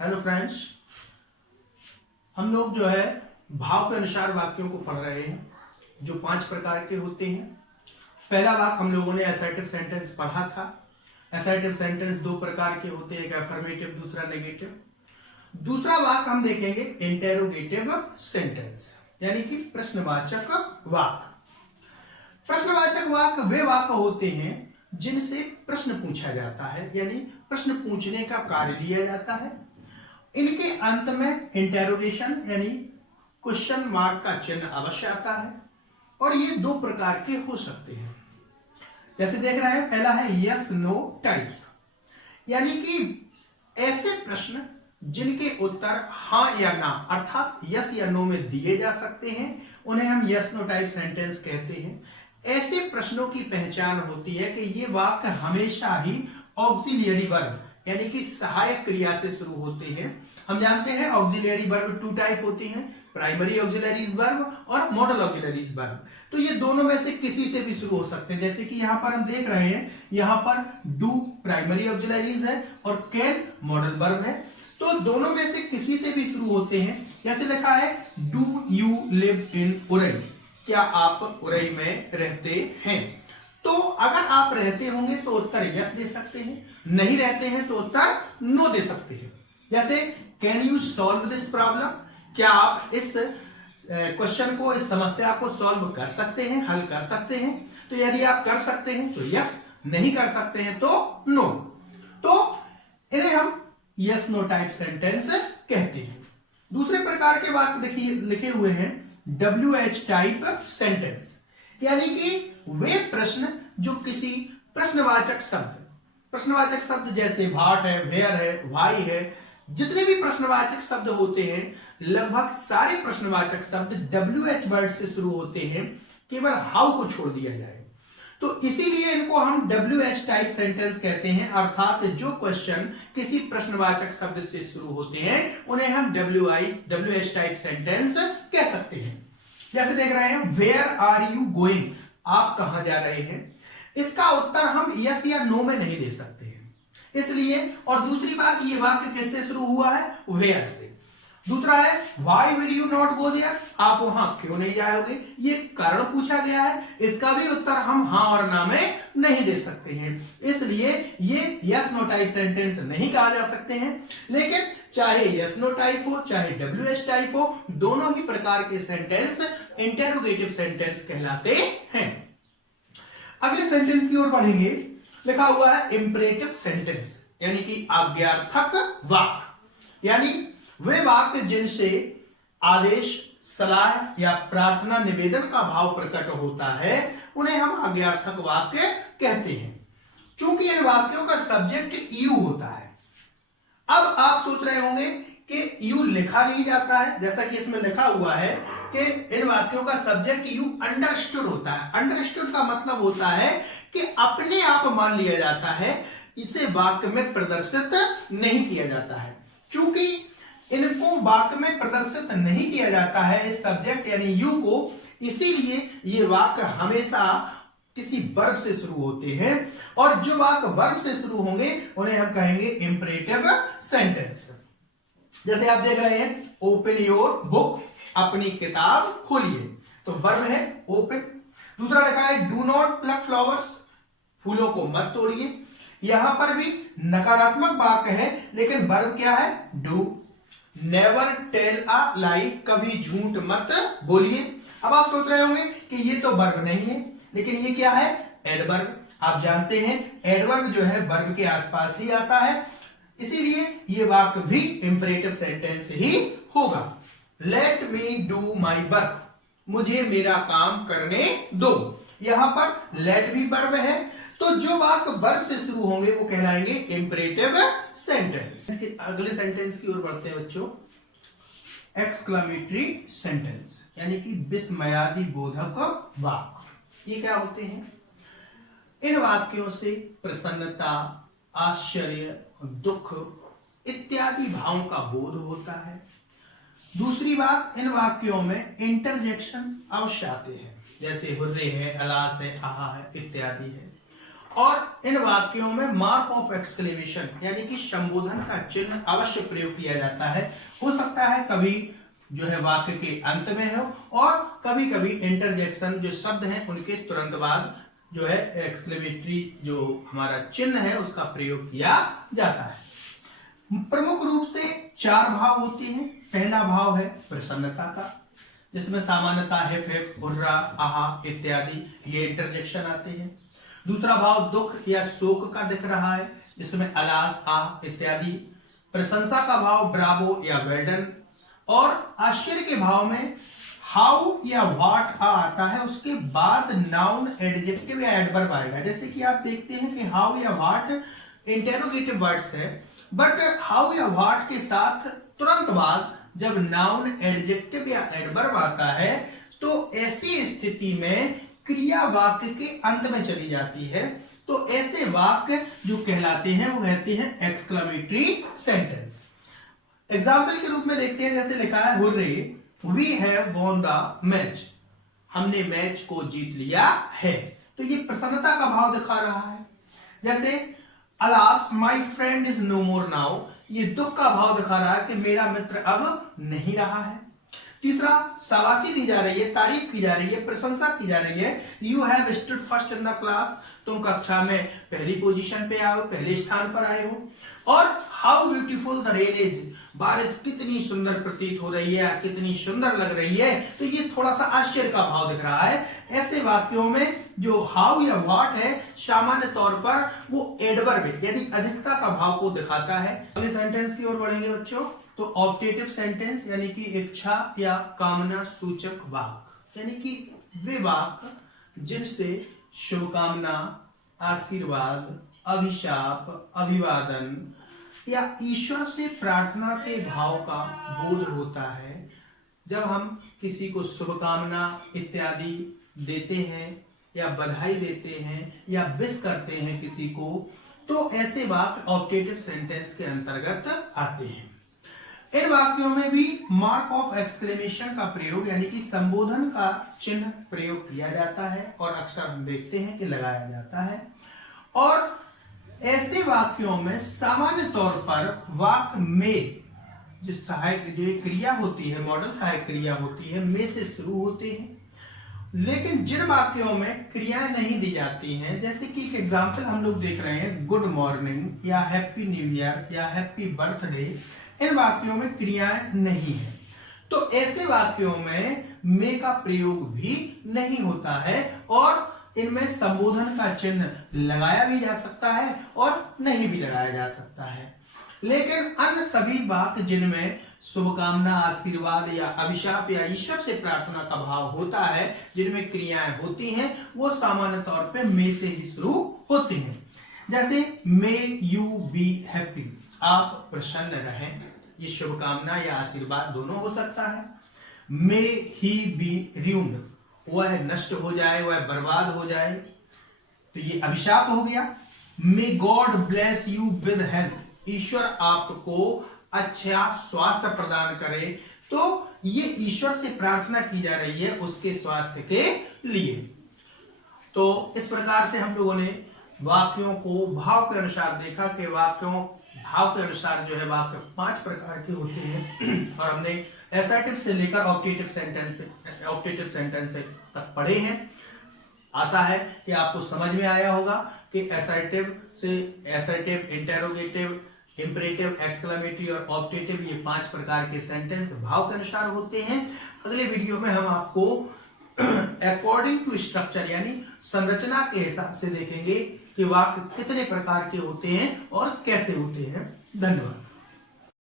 Hello friends, हम लोग जो है भाव के अनुसार वाक्यों को पढ़ रहे हैं जो 5 प्रकार के होते हैं। पहला वाक्य हम लोगों ने असर्टिव सेंटेंस पढ़ा था। असर्टिव सेंटेंस 2 प्रकार के होते हैं, एक अफर्मेटिव, दूसरा नेगेटिव। दूसरा वाक्य हम देखेंगे इंटेरोगेटिव सेंटेंस, यानी कि प्रश्नवाचक वाक्य। प्रश्नवाचक वाक्य वे वाक्य होते हैं जिनसे प्रश्न पूछा जाता है, यानी प्रश्न पूछने का कार्य लिया जाता है। इनके अंत में इंटेरोगेशन यानी क्वेश्चन मार्क का चिन्ह अवश्य आता है और ये 2 प्रकार के हो सकते हैं। जैसे देख रहे हैं, पहला है यस नो टाइप, यानी कि ऐसे प्रश्न जिनके उत्तर हाँ या ना अर्थात यस या नो में दिए जा सकते हैं, उन्हें हम यस नो टाइप सेंटेंस कहते हैं। ऐसे प्रश्नों की पहचान होती है कि ये वाक्य हमेशा ही ऑक्सिलियरी वर्ब यानी कि सहायक क्रिया से शुरू होते हैं। हम जानते हैं ऑक्सिलियरी वर्ब 2 टाइप होती हैं, प्राइमरी ऑक्सिलरीज वर्ब और मॉडल ऑक्सिलरीज वर्ब। तो ये दोनों में से किसी से भी शुरू हो सकते हैं। जैसे कि यहाँ पर हम देख रहे हैं, यहाँ पर डू प्राइमरी ऑक्सिलरीज है और कैन मॉडल वर्ब है, तो दोनों में से किसी से भी शुरू होते हैं। जैसे लिखा है do you live in Orai, क्या आप उरई में रहते हैं? तो अगर आप रहते होंगे तो उत्तर यस दे सकते हैं, नहीं रहते हैं तो उत्तर नो दे सकते हैं। जैसे can you solve this problem, क्या आप इस क्वेश्चन को, इस समस्या को सॉल्व कर सकते हैं, हल कर सकते हैं? तो यदि आप कर सकते हैं तो यस, नहीं कर सकते हैं तो नो। तो इन्हें हम यस नो टाइप सेंटेंस कहते हैं। दूसरे प्रकार के वाक्य देखिए लिखे हुए हैं WH टाइप सेंटेंस, यानी कि वे प्रश्न जो किसी प्रश्नवाचक शब्द जैसे व्हाट है, वेयर है, व्हाई है, जितने भी प्रश्नवाचक शब्द होते हैं, लगभग सारे प्रश्नवाचक शब्द WH वर्ड से शुरू होते हैं, केवल हाउ को छोड़ दिया जाए। तो इसीलिए इनको हम WH टाइप सेंटेंस कहते हैं, अर्थात जो क्वेश्चन किसी प्रश्नवाचक शब्द से शुरू होते हैं उन्हें हम WH टाइप सेंटेंस कह सकते हैं। जैसे देख रहे हैं वेयर आर यू गोइंग, आप कहां जा रहे हैं? इसका उत्तर हम यस या नो में नहीं दे सकते हैं, इसलिए। और दूसरी बात, ये वाक्य किससे शुरू हुआ है? वेयर से। दूसरा है why will you not go there, आप वहां क्यों नहीं जाओगे? ये कारण पूछा गया है, इसका भी उत्तर हम हाँ और ना में नहीं दे सकते हैं, इसलिए ये यस नो टाइप सेंटेंस नहीं कहा जा सकते हैं। लेकिन चाहे यस नो टाइप हो चाहे WH टाइप हो, दोनों ही प्रकार के सेंटेंस इंटेरोगेटिव सेंटेंस कहलाते हैं। अगले सेंटेंस की ओर बढ़ेंगे। लिखा हुआ है इंपरेटिव सेंटेंस, यानी कि आज्ञार्थक वाक्य, यानी वे वाक्य जिनसे आदेश, सलाह या प्रार्थना, निवेदन का भाव प्रकट होता है, उन्हें हम आज्ञार्थक वाक्य कहते हैं। चूंकि इन वाक्यों का सब्जेक्ट यू होता है। अब आप सोच रहे होंगे कि यू लिखा नहीं जाता है, जैसा कि इसमें लिखा हुआ है कि इन वाक्यों का सब्जेक्ट यू अंडरस्टूड होता है। अंडरस्टूड का मतलब होता है कि अपने आप मान लिया जाता है, इसे वाक्य में प्रदर्शित नहीं किया जाता है। चूंकि इनको वाक्य में प्रदर्शित नहीं किया जाता है, इस सब्जेक्ट यानी यू को, इसीलिए ये वाक्य हमेशा किसी वर्ब से शुरू होते हैं, और जो वाक्य वर्ब से शुरू होंगे उन्हें हम कहेंगे इंपरेटिव सेंटेंस। जैसे आप देख रहे हैं ओपन योर बुक, अपनी किताब खोलिए, तो वर्ब है ओपन। दूसरा लिखा है डू नॉट प्लक फ्लावर्स, फूलों को मत तोड़िए। यहां पर भी नकारात्मक वाक्य है, लेकिन वर्ब क्या है? डू। नेवर टेल अ लाई, कभी झूठ मत बोलिए। अब आप सोच रहे होंगे कि ये तो वर्ब नहीं है, लेकिन ये क्या है? एडवर्ब। आप जानते हैं एडवर्ब जो है वर्ब के आसपास ही आता है, इसीलिए ये वाक्य भी इंपरेटिव सेंटेंस ही होगा। Let me do my work, मुझे मेरा काम करने दो। यहां पर लेट भी वर्ब है, तो जो वाक्य वर्ब से शुरू होंगे वो कहलाएंगे इंपरेटिव सेंटेंस। अगले सेंटेंस की ओर बढ़ते हैं बच्चों। एक्सक्लेमेटरी सेंटेंस, यानी कि विस्मयादि बोधक वाक्य। ये क्या होते हैं? इन वाक्यों से प्रसन्नता, आश्चर्य, दुख इत्यादि भावों का बोध होता है। दूसरी बात, इन वाक्यों में इंटरजेक्शन अवश्य आते हैं, जैसे हुर्रे है, अलास है, आहा है इत्यादि है। और इन वाक्यों में मार्क ऑफ एक्सक्लेमेशन यानी कि संबोधन का चिन्ह अवश्य प्रयोग किया जाता है। हो सकता है कभी जो है वाक्य के अंत में हो और कभी कभी इंटरजेक्शन जो शब्द हैं उनके तुरंत बाद जो है एक्सक्लेमेटरी जो हमारा चिन्ह है उसका प्रयोग किया जाता है। प्रमुख रूप से 4 भाव होते हैं। पहला भाव है प्रसन्नता का, जिसमें सामान्यतः हिप हिप, हुर्रा, आहा इत्यादि ये इंटरजेक्शन आते हैं। दूसरा भाव दुख या शोक का दिख रहा है, जिसमें अलास, आह इत्यादि। प्रशंसा का भाव ब्रावो या वेल्डन। और आश्चर्य के भाव में हाउ या व्हाट आता है, उसके बाद नाउन, एडजेक्टिव या एडवर्ब आएगा। जैसे कि आप देखते हैं कि हाउ या व्हाट इंटेरोगेटिव वर्ड्स है, बट हाउ या व्हाट के साथ तुरंत बाद जब नाउन, एडजेक्टिव या एडवर्ब आता है तो ऐसी स्थिति में क्रिया वाक्य के अंत में चली जाती है। तो ऐसे वाक्य जो कहलाते हैं वो कहते हैं एक्सक्लेमेटरी सेंटेंस। एग्जाम्पल के रूप में देखते हैं, जैसे लिखा है hurrah we have won the match, हमने मैच को जीत लिया है। तो ये प्रसन्नता का भाव दिखा रहा है। जैसे alas my friend is no more now, ये दुख का भाव दिखा रहा है कि मेरा मित्र अब नहीं रहा है। तीसरा, शाबाशी दी जा रही है, तारीफ की जा रही है, प्रशंसा की जा रही है। You have stood first in the class, तुम कक्षा में पहली पोजीशन पे आए हो, पहले स्थान पर आए हो। और how beautiful the rain is, बारिश कितनी सुंदर प्रतीत हो रही है, कितनी सुंदर लग रही है। तो ये थोड़ा सा आश्चर्य का भाव दिख रहा है। ऐसे वाक्यों में जो हाउ या व्हाट है सामान्य तौर पर वो एडवर्ब यानी अधिकता का भाव को दिखाता है। अगले सेंटेंस की ओर बढ़ेंगे बच्चों। तो ऑप्टेटिव सेंटेंस यानी कि इच्छा या कामना सूचक वाक्य, यानी कि वे वाक्य जिनसे शुभकामना, आशीर्वाद, अभिशाप, अभिवादन या ईश्वर से प्रार्थना के भाव का बोध होता है। जब हम किसी को शुभकामना इत्यादि देते हैं या बधाई देते हैं या विश करते हैं किसी को, तो ऐसे वाक्य ऑप्टेटिव सेंटेंस के अंतर्गत आते हैं। इन वाक्यों में भी मार्क ऑफ एक्सक्लेमेशन का प्रयोग यानी कि संबोधन का चिन्ह प्रयोग किया जाता है और अक्सर हम देखते हैं कि लगाया जाता है। और ऐसे वाक्यों में सामान्य तौर पर वाक्य में जो सहायक जो क्रिया होती है, मॉडल सहायक क्रिया होती है, में से शुरू होते हैं। लेकिन जिन वाक्यों में क्रियाएं नहीं दी जाती हैं, जैसे कि एक एग्जांपल हम लोग देख रहे हैं गुड मॉर्निंग या हैप्पी न्यू ईयर या हैप्पी बर्थडे, इन वाक्यों में क्रियाएं नहीं है। तो ऐसे वाक्यों में का प्रयोग भी नहीं होता है और इनमें संबोधन का चिन्ह लगाया भी जा सकता है और नहीं भी लगाया जा सकता है। लेकिन अन्य सभी वाक्य जिनमें शुभकामना, आशीर्वाद या अभिशाप या ईश्वर से प्रार्थना का भाव होता है, जिनमें क्रियाएं होती हैं, वो सामान्य तौर पे मे से ही शुरू होती हैं। जैसे मे यू बी हैप्पी, आप प्रसन्न रहें, ये शुभकामना या आशीर्वाद दोनों हो सकता है। मे ही बी रूइंड, वह नष्ट हो जाए, वह बर्बाद हो जाए, तो ये अभिशाप हो गया। May God bless you with health, ईश्वर आपको अच्छा स्वास्थ्य प्रदान करे, तो ये ईश्वर से प्रार्थना की जा रही है उसके स्वास्थ्य के लिए। तो इस प्रकार से हम लोगों ने वाक्यों को भाव के अनुसार देखा कि वाक्यों भाव के अनुसार जो है वाक्य 5 प्रकार के होते हैं और हमने एसर्टिव से लेकर ऑप्टेटिव सेंटेंस तक पढ़े हैं। आशा है कि आपको समझ में आया होगा कि एसर्टिव से एसर्टिव, इंटेरोगेटिव, इंपरेटिव, एक्सक्लेमेटरी और ऑप्टेटिव, ये 5 प्रकार के सेंटेंस भाव के अनुसार होते हैं। अगले वीडियो में हम आपको अकॉर्डिंग टू स्ट्रक्चर यानी संरचना के हिसाब से देखेंगे कि वाक्य कितने प्रकार के होते हैं और कैसे होते हैं। धन्यवाद।